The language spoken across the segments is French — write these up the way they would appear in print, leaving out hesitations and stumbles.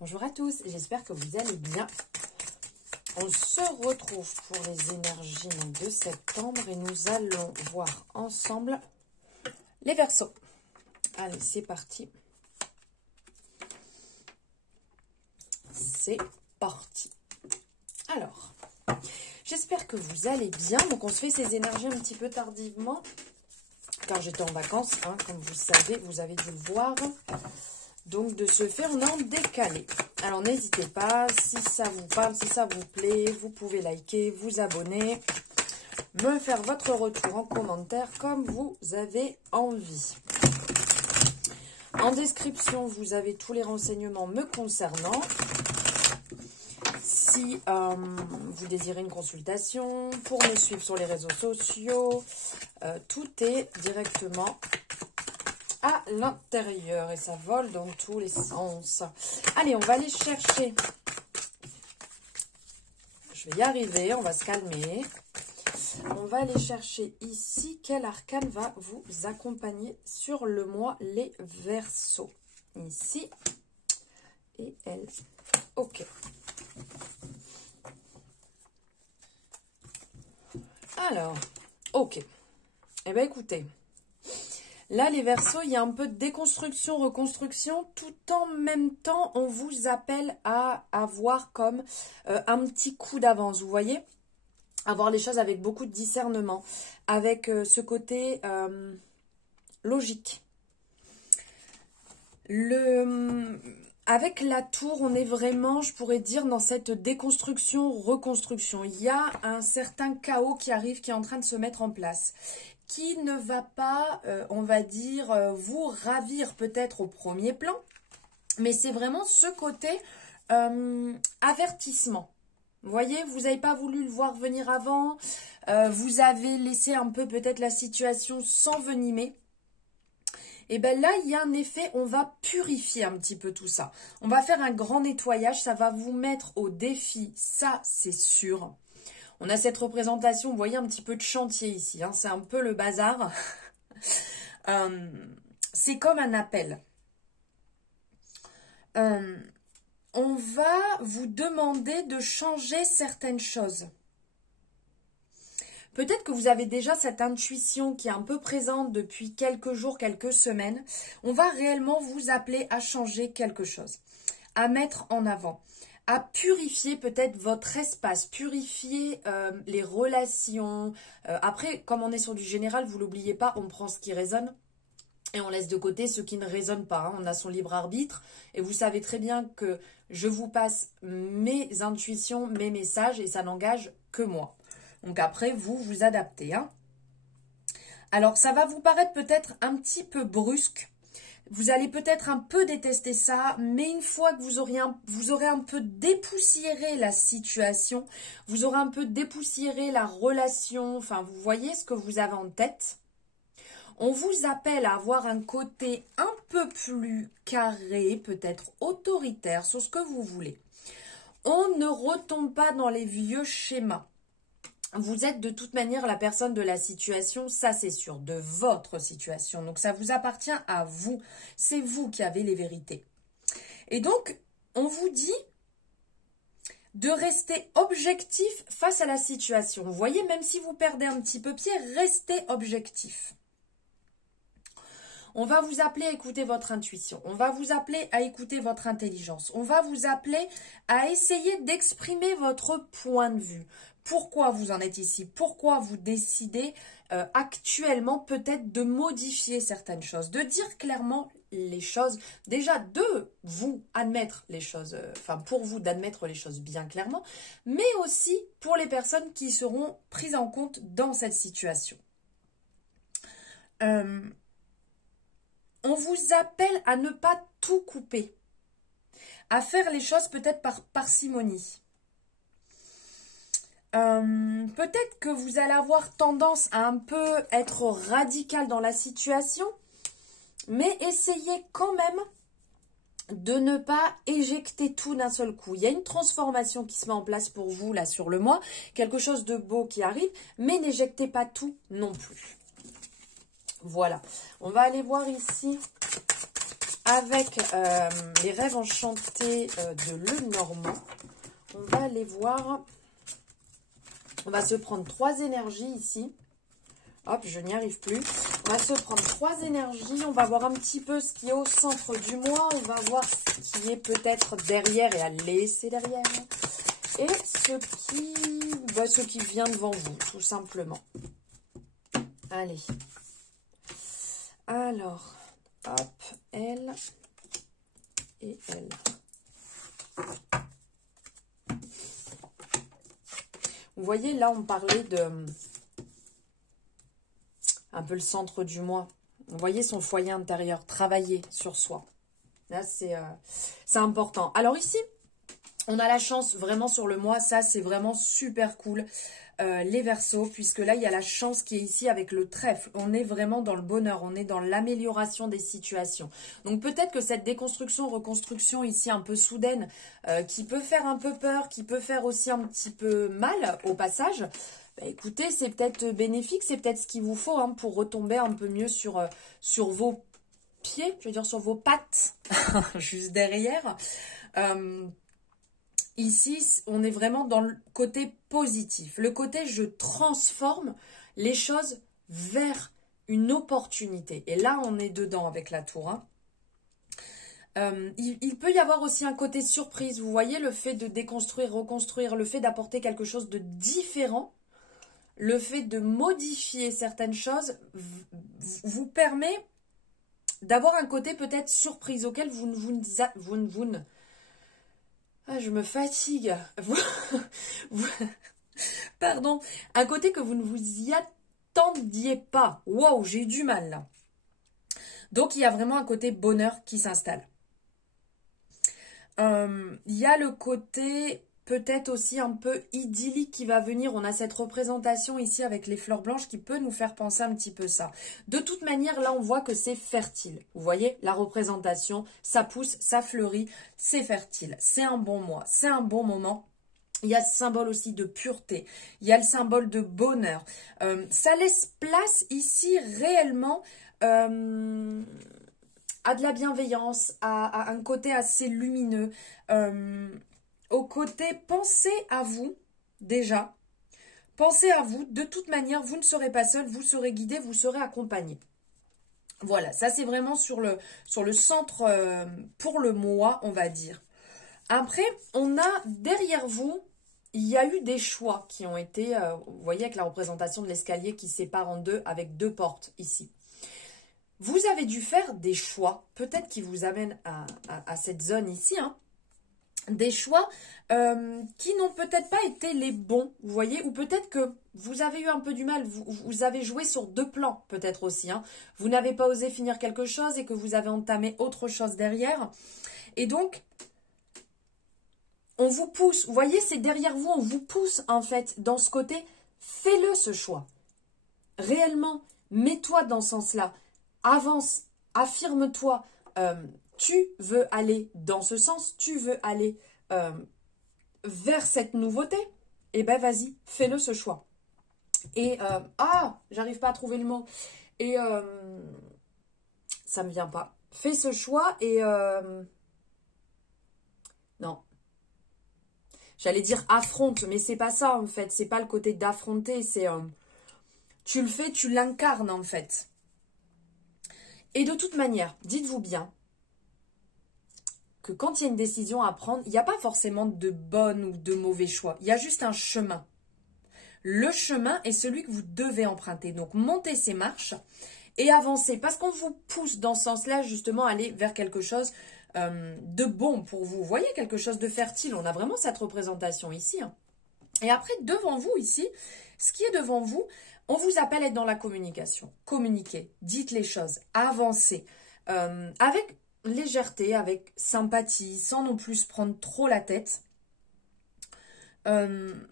Bonjour à tous, j'espère que vous allez bien. On se retrouve pour les énergies de septembre et nous allons voir ensemble les Verseaux. Allez, c'est parti. C'est parti. Alors, j'espère que vous allez bien. Donc, on se fait ces énergies un petit peu tardivement, car j'étais en vacances, hein, comme vous le savez, vous avez dû le voir. Donc, de ce fait, on est en décalé. Alors, n'hésitez pas, si ça vous parle, si ça vous plaît, vous pouvez liker, vous abonner, me faire votre retour en commentaire comme vous avez envie. En description, vous avez tous les renseignements me concernant. Si vous désirez une consultation, pour me suivre sur les réseaux sociaux, tout est directement à l'intérieur et ça vole dans tous les sens. Allez, on va aller chercher. Je vais y arriver, on va se calmer. On va aller chercher ici quel arcane va vous accompagner sur le mois les Verseaux. Ici et elle. Ok. Alors, ok. Eh bien, écoutez. Là, les Verseaux, il y a un peu de déconstruction, reconstruction. Tout en même temps, on vous appelle à avoir comme un petit coup d'avance, vous voyez? Avoir les choses avec beaucoup de discernement, avec ce côté logique. Avec la tour, on est vraiment, je pourrais dire, dans cette déconstruction, reconstruction. Il y a un certain chaos qui arrive, qui est en train de se mettre en place, qui ne va pas, on va dire, vous ravir peut-être au premier plan, mais c'est vraiment ce côté avertissement. Vous voyez, vous n'avez pas voulu le voir venir avant, vous avez laissé un peu peut-être la situation s'envenimer. Et bien là, il y a un effet, on va purifier un petit peu tout ça. On va faire un grand nettoyage, ça va vous mettre au défi, ça c'est sûr. On a cette représentation, vous voyez, un petit peu de chantier ici, hein, c'est un peu le bazar. C'est comme un appel. On va vous demander de changer certaines choses. Peut-être que vous avez déjà cette intuition qui est un peu présente depuis quelques jours, quelques semaines. On va réellement vous appeler à changer quelque chose, à mettre en avant, à purifier peut-être votre espace, purifier les relations. Après, comme on est sur du général, vous l'oubliez pas, on prend ce qui résonne et on laisse de côté ce qui ne résonne pas. Hein. On a son libre arbitre et vous savez très bien que je vous passe mes intuitions, mes messages et ça n'engage que moi. Donc après, vous adaptez. Hein. Alors, ça va vous paraître peut-être un petit peu brusque. Vous allez peut-être un peu détester ça, mais une fois que vous aurez un peu dépoussiéré la situation, vous aurez un peu dépoussiéré la relation, enfin, vous voyez ce que vous avez en tête. On vous appelle à avoir un côté un peu plus carré, peut-être autoritaire, sur ce que vous voulez. On ne retombe pas dans les vieux schémas. Vous êtes de toute manière la personne de la situation, ça c'est sûr, de votre situation. Donc ça vous appartient à vous. C'est vous qui avez les vérités. Et donc, on vous dit de rester objectif face à la situation. Vous voyez, même si vous perdez un petit peu pied, restez objectif. On va vous appeler à écouter votre intuition. On va vous appeler à écouter votre intelligence. On va vous appeler à essayer d'exprimer votre point de vue. Pourquoi vous en êtes ici? Pourquoi vous décidez actuellement peut-être de modifier certaines choses? De dire clairement les choses. Déjà, de vous admettre les choses, pour vous d'admettre les choses bien clairement, mais aussi pour les personnes qui seront prises en compte dans cette situation. On vous appelle à ne pas tout couper, à faire les choses peut-être par parcimonie. Peut-être que vous allez avoir tendance à un peu être radical dans la situation, mais essayez quand même de ne pas éjecter tout d'un seul coup. Il y a une transformation qui se met en place pour vous là sur le mois, quelque chose de beau qui arrive, mais n'éjectez pas tout non plus. Voilà, on va aller voir ici avec les rêves enchantés de Lenormand. On va aller voir. On va se prendre 3 énergies ici. Hop, je n'y arrive plus. On va se prendre 3 énergies. On va voir un petit peu ce qui est au centre du mois. On va voir ce qui est peut-être derrière et à laisser derrière. Et ce qui vient devant vous, tout simplement. Allez. Alors, hop, elle et elle. Vous voyez, là, on parlait de un peu le centre du moi. Vous voyez son foyer intérieur, travailler sur soi. Là, c'est important. Alors ici, on a la chance vraiment sur le mois. Ça, c'est vraiment super cool. Les Verseaux, puisque là, il y a la chance qui est ici avec le trèfle. On est vraiment dans le bonheur, on est dans l'amélioration des situations. Donc peut-être que cette déconstruction, reconstruction ici un peu soudaine, qui peut faire un peu peur, qui peut faire aussi un petit peu mal au passage, bah, écoutez, c'est peut-être bénéfique, c'est peut-être ce qu'il vous faut hein, pour retomber un peu mieux sur vos pieds, je veux dire sur vos pattes, juste derrière. Ici, on est vraiment dans le côté positif. Le côté je transforme les choses vers une opportunité. Et là, on est dedans avec la tour. Hein. Il peut y avoir aussi un côté surprise. Vous voyez, le fait de déconstruire, reconstruire, le fait d'apporter quelque chose de différent, le fait de modifier certaines choses vous permet d'avoir un côté peut-être surprise auquel vous ne ah, je me fatigue. Pardon. Un côté que vous ne vous y attendiez pas. Waouh, j'ai eu du mal là. Donc, il y a vraiment un côté bonheur qui s'installe. Il y a le côté peut-être aussi un peu idyllique qui va venir. On a cette représentation ici avec les fleurs blanches qui peut nous faire penser un petit peu ça. De toute manière, là, on voit que c'est fertile. Vous voyez, la représentation, ça pousse, ça fleurit, c'est fertile. C'est un bon mois, c'est un bon moment. Il y a le symbole aussi de pureté. Il y a le symbole de bonheur. Ça laisse place ici réellement à de la bienveillance, à un côté assez lumineux. Au côté, pensez à vous, déjà. Pensez à vous. De toute manière, vous ne serez pas seul, vous serez guidé, vous serez accompagné. Voilà, ça c'est vraiment sur le centre pour le mois, on va dire. Après, on a derrière vous, il y a eu des choix qui ont été, vous voyez avec la représentation de l'escalier qui sépare en deux avec 2 portes ici. Vous avez dû faire des choix, peut-être qui vous amènent à cette zone ici, hein. Des choix qui n'ont peut-être pas été les bons, vous voyez, ou peut-être que vous avez eu un peu du mal, vous avez joué sur 2 plans peut-être aussi, hein. Vous n'avez pas osé finir quelque chose et que vous avez entamé autre chose derrière. Et donc, on vous pousse, vous voyez, c'est derrière vous, on vous pousse en fait dans ce côté, fais-le ce choix. Réellement, mets-toi dans ce sens-là, avance, affirme-toi, tu veux aller dans ce sens, tu veux aller vers cette nouveauté, et ben vas-y, fais-le ce choix. Et, j'arrive pas à trouver le mot, et ça me vient pas. Fais ce choix et, non. J'allais dire affronte, mais c'est pas ça en fait, c'est pas le côté d'affronter, c'est, tu le fais, tu l'incarnes en fait. Et de toute manière, dites-vous bien, que quand il y a une décision à prendre, il n'y a pas forcément de bon ou de mauvais choix. Il y a juste un chemin. Le chemin est celui que vous devez emprunter. Donc, montez ces marches et avancez. Parce qu'on vous pousse dans ce sens-là, justement, à aller vers quelque chose de bon pour vous. Vous voyez, quelque chose de fertile. On a vraiment cette représentation ici. Hein. Et après, devant vous, ici, ce qui est devant vous, on vous appelle à être dans la communication. Communiquez, dites les choses, avancez. Avec légèreté, avec sympathie, sans non plus prendre trop la tête. Peut-être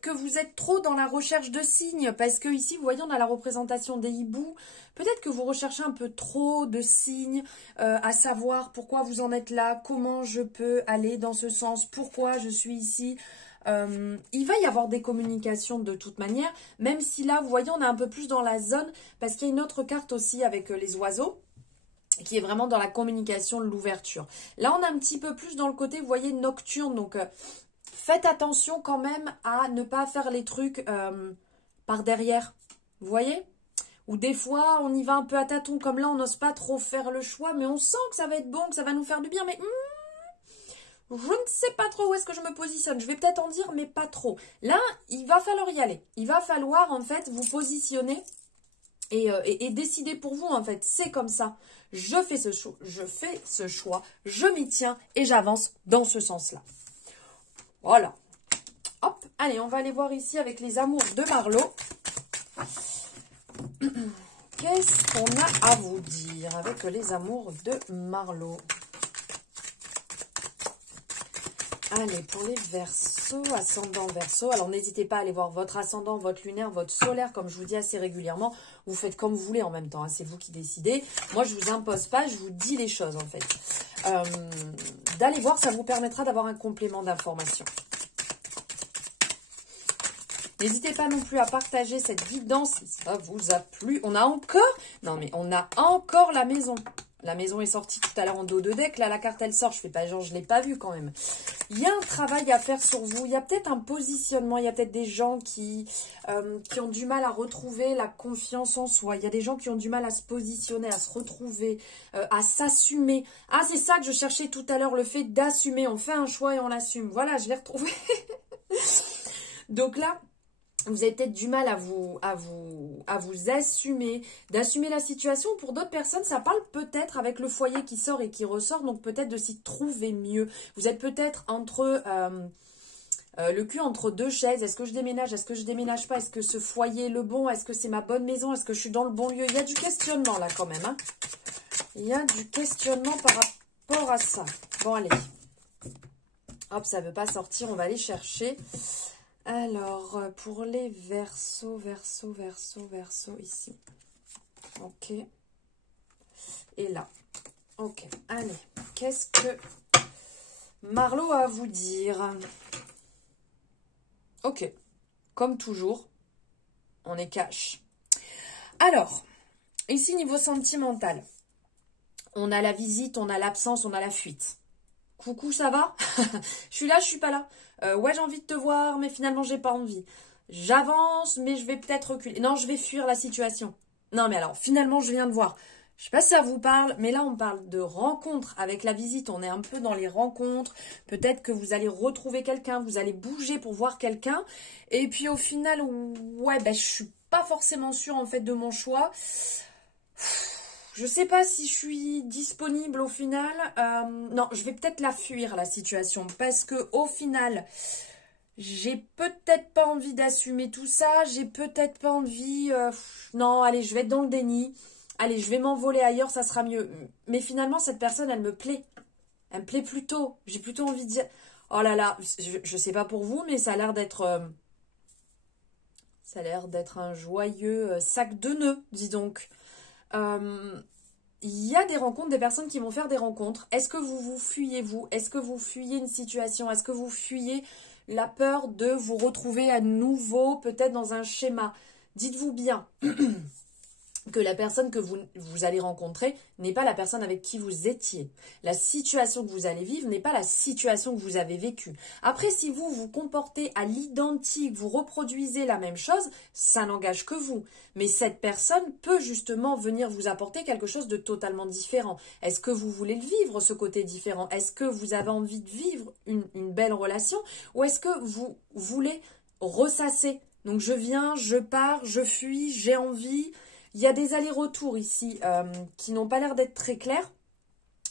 que vous êtes trop dans la recherche de signes, parce que ici, vous voyez, on a la représentation des hiboux. Peut-être que vous recherchez un peu trop de signes, à savoir pourquoi vous en êtes là, comment je peux aller dans ce sens, pourquoi je suis ici. Il va y avoir des communications de toute manière, même si là, vous voyez, on est un peu plus dans la zone, parce qu'il y a une autre carte aussi avec les oiseaux. qui est vraiment dans la communication, l'ouverture. Là, on a un petit peu plus dans le côté, vous voyez, nocturne. Donc, faites attention quand même à ne pas faire les trucs par derrière. Vous voyez? Ou des fois, on y va un peu à tâtons. Comme là, on n'ose pas trop faire le choix, mais on sent que ça va être bon, que ça va nous faire du bien. Mais je ne sais pas trop où est-ce que je me positionne. Je vais peut-être en dire, mais pas trop. Là, il va falloir y aller. Il va falloir, en fait, vous positionner et décider pour vous, en fait. C'est comme ça. Je fais ce choix, je m'y tiens et j'avance dans ce sens-là. Voilà. Hop, allez, on va aller voir ici avec les amours de Marlo. Qu'est-ce qu'on a à vous dire avec les amours de Marlo? Allez, pour les Verseaux, ascendant Verseau. Alors, n'hésitez pas à aller voir votre ascendant, votre lunaire, votre solaire, comme je vous dis assez régulièrement. Vous faites comme vous voulez en même temps, hein, c'est vous qui décidez. Moi, je ne vous impose pas, je vous dis les choses, en fait. D'aller voir, ça vous permettra d'avoir un complément d'information. N'hésitez pas non plus à partager cette guidance si ça vous a plu. On a encore... Non, mais on a encore la maison. La maison est sortie tout à l'heure en dos de deck. Là, la carte, elle sort. Je fais pas genre, je ne l'ai pas vue quand même. Il y a un travail à faire sur vous. Il y a peut-être un positionnement. Il y a peut-être des gens qui ont du mal à retrouver la confiance en soi. Il y a des gens qui ont du mal à se positionner, à se retrouver, à s'assumer. Ah, c'est ça que je cherchais tout à l'heure, le fait d'assumer. On fait un choix et on l'assume. Voilà, je l'ai retrouvé. Donc là... Vous avez peut-être du mal à vous assumer, d'assumer la situation. Pour d'autres personnes, ça parle peut-être avec le foyer qui sort et qui ressort, donc peut-être de s'y trouver mieux. Vous êtes peut-être entre le cul entre deux chaises. Est-ce que je déménage? Est-ce que je déménage pas? Est-ce que ce foyer est le bon? Est-ce que c'est ma bonne maison? Est-ce que je suis dans le bon lieu? Il y a du questionnement là quand même. Hein, il y a du questionnement par rapport à ça. Bon, allez. Hop, ça ne veut pas sortir, on va aller chercher... Alors, pour les Verseaux, ici. Ok. Et là. Ok, allez. Qu'est-ce que Marlo a à vous dire? Ok. Comme toujours, on est cash. Alors, ici, niveau sentimental, on a la visite, on a l'absence, on a la fuite. Coucou, ça va? Je suis là, je suis pas là. Ouais, j'ai envie de te voir, mais finalement, j'ai pas envie. J'avance, mais je vais peut-être reculer. Non, je vais fuir la situation. Non, mais alors, finalement, je viens de voir. Je sais pas si ça vous parle, mais là, on parle de rencontres. Avec la visite, on est un peu dans les rencontres. Peut-être que vous allez retrouver quelqu'un, vous allez bouger pour voir quelqu'un. Et puis, au final, ouais, ben, je suis pas forcément sûre, en fait, de mon choix. Je sais pas si je suis disponible au final. Non, je vais peut-être la fuir, la situation. Parce que au final, j'ai peut-être pas envie d'assumer tout ça. J'ai peut-être pas envie... non, allez, je vais être dans le déni. Allez, je vais m'envoler ailleurs, ça sera mieux. Mais finalement, cette personne, elle me plaît. Elle me plaît plutôt. J'ai plutôt envie de dire... Oh là là, je sais pas pour vous, mais ça a l'air d'être... ça a l'air d'être un joyeux sac de nœuds, dis donc. Il y a des rencontres, des personnes qui vont faire des rencontres. Est-ce que vous vous fuyez vous? Est-ce que vous fuyez une situation? Est-ce que vous fuyez la peur de vous retrouver à nouveau peut-être dans un schéma? Dites-vous bien que la personne que vous allez rencontrer n'est pas la personne avec qui vous étiez. La situation que vous allez vivre n'est pas la situation que vous avez vécue. Après, si vous vous comportez à l'identique, vous reproduisez la même chose, ça n'engage que vous. Mais cette personne peut justement venir vous apporter quelque chose de totalement différent. Est-ce que vous voulez le vivre, ce côté différent? Est-ce que vous avez envie de vivre une belle relation? Ou est-ce que vous voulez ressasser? Donc je viens, je pars, je fuis, j'ai envie... Il y a des allers-retours ici qui n'ont pas l'air d'être très clairs.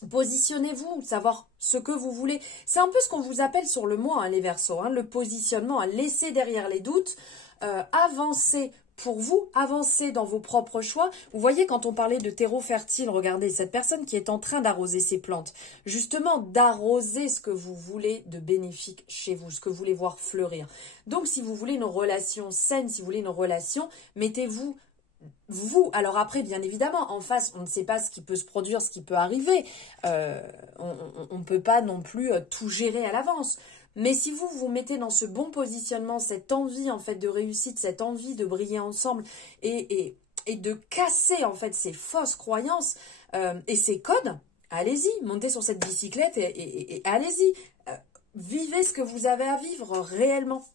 Positionnez-vous, savoir ce que vous voulez. C'est un peu ce qu'on vous appelle sur le mois, hein, les Verseaux, hein, le positionnement, à laisser derrière les doutes, avancer pour vous, avancer dans vos propres choix. Vous voyez, quand on parlait de terreau fertile, regardez, cette personne qui est en train d'arroser ses plantes, justement d'arroser ce que vous voulez de bénéfique chez vous, ce que vous voulez voir fleurir. Donc, si vous voulez une relation saine, si vous voulez une relation, mettez-vous... Vous, alors après, bien évidemment, en face, on ne sait pas ce qui peut se produire, ce qui peut arriver. On ne peut pas non plus tout gérer à l'avance. Mais si vous vous mettez dans ce bon positionnement, cette envie en fait de réussite, cette envie de briller ensemble et de casser en fait ces fausses croyances, et ces codes, allez-y, montez sur cette bicyclette et allez-y. Vivez ce que vous avez à vivre réellement.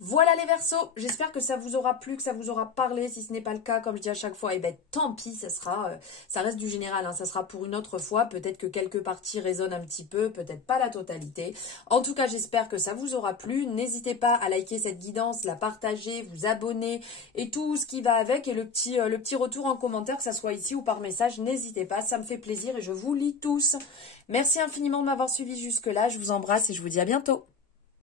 Voilà les Verseaux, j'espère que ça vous aura plu, que ça vous aura parlé. Si ce n'est pas le cas, comme je dis à chaque fois, eh ben tant pis, ça reste du général, hein, ça sera pour une autre fois. Peut-être que quelques parties résonnent un petit peu, peut-être pas la totalité. En tout cas, j'espère que ça vous aura plu. N'hésitez pas à liker cette guidance, la partager, vous abonner et tout ce qui va avec. Et le petit retour en commentaire, que ça soit ici ou par message, n'hésitez pas, ça me fait plaisir et je vous lis tous. Merci infiniment de m'avoir suivi jusque-là, je vous embrasse et je vous dis à bientôt.